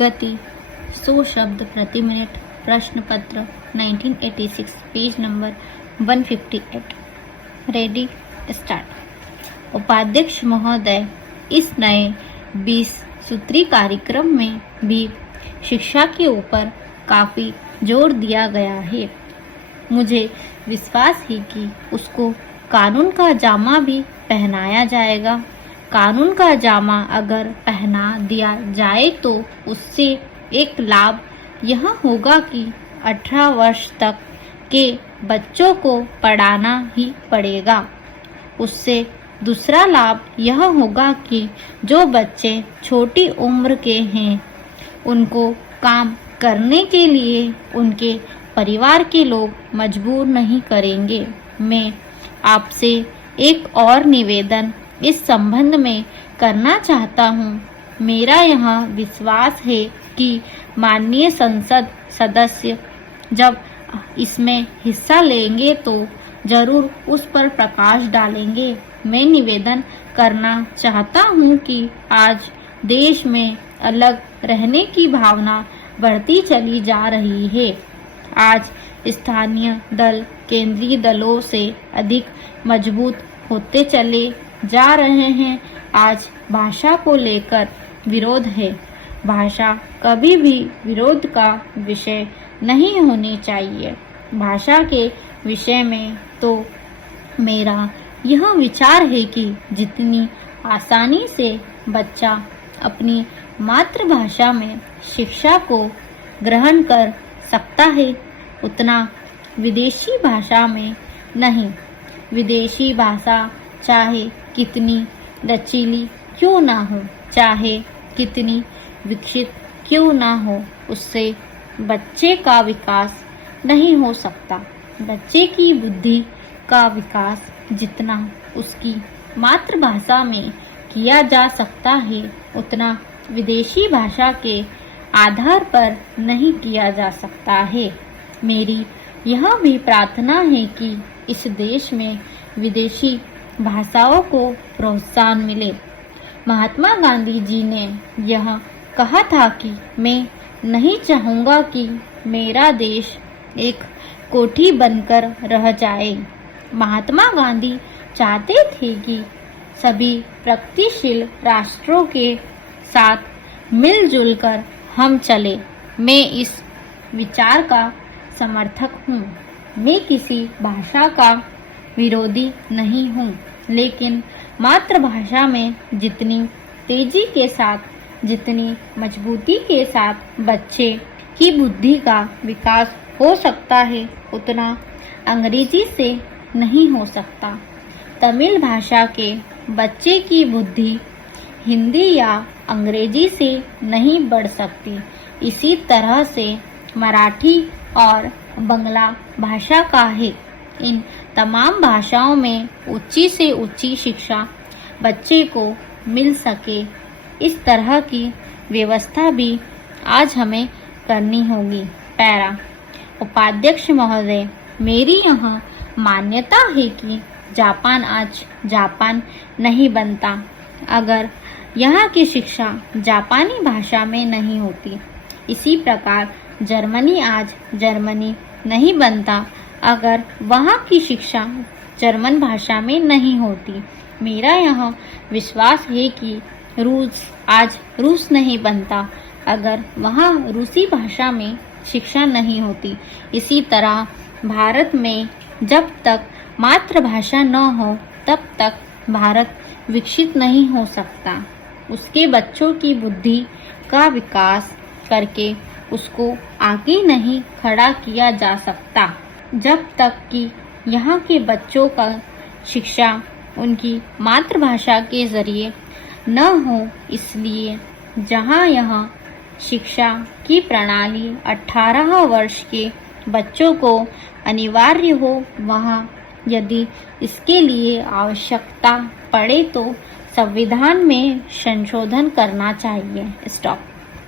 गति 100 शब्द प्रति मिनट। प्रश्न पत्र 1986 पेज नंबर 158। Ready start. उपाध्यक्ष महोदय, इस नए 20 सूत्री कार्यक्रम में भी शिक्षा के ऊपर काफ़ी जोर दिया गया है। मुझे विश्वास है कि उसको कानून का जामा भी पहनाया जाएगा। कानून का जामा अगर पहना दिया जाए तो उससे एक लाभ यह होगा कि 18 वर्ष तक के बच्चों को पढ़ाना ही पड़ेगा। उससे दूसरा लाभ यह होगा कि जो बच्चे छोटी उम्र के हैं उनको काम करने के लिए उनके परिवार के लोग मजबूर नहीं करेंगे। मैं आपसे एक और निवेदन इस संबंध में करना चाहता हूँ। मेरा यह विश्वास है कि माननीय संसद सदस्य जब इसमें हिस्सा लेंगे तो जरूर उस पर प्रकाश डालेंगे। मैं निवेदन करना चाहता हूँ कि आज देश में अलग रहने की भावना बढ़ती चली जा रही है। आज स्थानीय दल केंद्रीय दलों से अधिक मजबूत होते चले जा रहे हैं। आज भाषा को लेकर विरोध है। भाषा कभी भी विरोध का विषय नहीं होनी चाहिए। भाषा के विषय में तो मेरा यह विचार है कि जितनी आसानी से बच्चा अपनी मातृभाषा में शिक्षा को ग्रहण कर सकता है उतना विदेशी भाषा में नहीं। विदेशी भाषा चाहे कितनी लचीली क्यों ना हो, चाहे कितनी विकसित क्यों ना हो, उससे बच्चे का विकास नहीं हो सकता। बच्चे की बुद्धि का विकास जितना उसकी मातृभाषा में किया जा सकता है उतना विदेशी भाषा के आधार पर नहीं किया जा सकता है। मेरी यह भी प्रार्थना है कि इस देश में विदेशी भाषाओं को प्रोत्साहन मिले। महात्मा गांधी जी ने यह कहा था कि मैं नहीं चाहूँगा कि मेरा देश एक कोठी बनकर रह जाए। महात्मा गांधी चाहते थे कि सभी प्रगतिशील राष्ट्रों के साथ मिलजुल कर हम चले। मैं इस विचार का समर्थक हूँ। मैं किसी भाषा का विरोधी नहीं हूँ, लेकिन मातृभाषा में जितनी तेजी के साथ, जितनी मजबूती के साथ बच्चे की बुद्धि का विकास हो सकता है उतना अंग्रेजी से नहीं हो सकता। तमिल भाषा के बच्चे की बुद्धि हिंदी या अंग्रेजी से नहीं बढ़ सकती। इसी तरह से मराठी और बंगला भाषा का है। इन तमाम भाषाओं में ऊंची से ऊंची शिक्षा बच्चे को मिल सके, इस तरह की व्यवस्था भी आज हमें करनी होगी। पैरा। उपाध्यक्ष महोदय, मेरी यह मान्यता है कि जापान आज जापान नहीं बनता अगर यहाँ की शिक्षा जापानी भाषा में नहीं होती। इसी प्रकार जर्मनी आज जर्मनी नहीं बनता अगर वहाँ की शिक्षा जर्मन भाषा में नहीं होती। मेरा यह विश्वास है कि रूस आज रूस नहीं बनता अगर वहाँ रूसी भाषा में शिक्षा नहीं होती। इसी तरह भारत में जब तक मातृभाषा न हो तब तक भारत विकसित नहीं हो सकता। उसके बच्चों की बुद्धि का विकास करके उसको आगे नहीं खड़ा किया जा सकता जब तक कि यहाँ के बच्चों का शिक्षा उनकी मातृभाषा के जरिए न हो। इसलिए जहाँ यहाँ शिक्षा की प्रणाली 18 वर्ष के बच्चों को अनिवार्य हो, वहाँ यदि इसके लिए आवश्यकता पड़े तो संविधान में संशोधन करना चाहिए। स्टॉप।